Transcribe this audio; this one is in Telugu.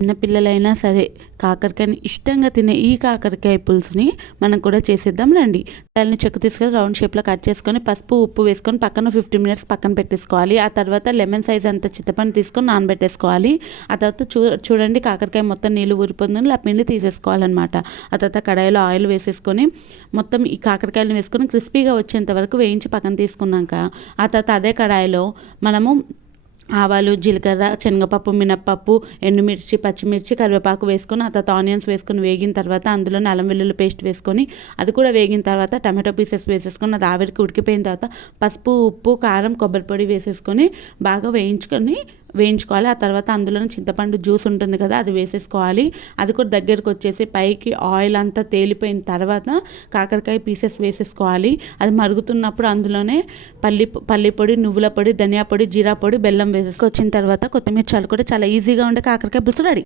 చిన్నపిల్లలైనా సరే కాకరకాయని ఇష్టంగా తినే ఈ కాకరకాయ పులుసుని మనం కూడా చేసేద్దాం రండి. దాన్ని చెక్కు తీసుకొని రౌండ్ షేప్లో కట్ చేసుకొని పసుపు ఉప్పు వేసుకొని పక్కన 15 మినిట్స్ పక్కన పెట్టేసుకోవాలి. ఆ తర్వాత లెమన్ సైజ్ అంత చింతపండు తీసుకొని నానబెట్టేసుకోవాలి. ఆ తర్వాత చూడండి కాకరకాయ మొత్తం నీళ్ళు ఊరిపోతుందని ఆ పిండి తీసేసుకోవాలన్నమాట. ఆ తర్వాత కడాయిలో ఆయిల్ వేసేసుకొని మొత్తం ఈ కాకరకాయలను వేసుకొని క్రిస్పీగా వచ్చేంత వరకు వేయించి పక్కన తీసుకున్నాక ఆ తర్వాత అదే కడాయిలో మనము ఆవాలు, జీలకర్ర, శనగపప్పు, మినప్పప్పు, ఎండుమిర్చి, పచ్చిమిర్చి, కరివేపాకు వేసుకొని ఆ తర్వాత ఆనియన్స్ వేసుకొని వేగిన తర్వాత అందులోనే అల్లం వెల్లుల్లి పేస్ట్ వేసుకొని అది కూడా వేగిన తర్వాత టమాటో పీసెస్ వేసేసుకొని అది ఆవిరికి ఉడికిపోయిన తర్వాత పసుపు, ఉప్పు, కారం, కొబ్బరి పొడి వేసేసుకొని బాగా వేయించుకోవాలి. ఆ తర్వాత అందులోనే చింతపండు జ్యూస్ ఉంటుంది కదా అది వేసేసుకోవాలి. అది కూడా దగ్గరకు వచ్చేసి పైకి ఆయిల్ అంతా తేలిపోయిన తర్వాత కాకరకాయ పీసెస్ వేసేసుకోవాలి. అది మరుగుతున్నప్పుడు అందులోనే పల్లి పొడి, నువ్వుల పొడి, ధనియా పొడి, జీరా పొడి, బెల్లం వేసేసుకొచ్చిన తర్వాత కొత్తిమీర చల్లుకుంటే చాలా ఈజీగా ఉండే కాకరకాయ పులుసు రెడీ.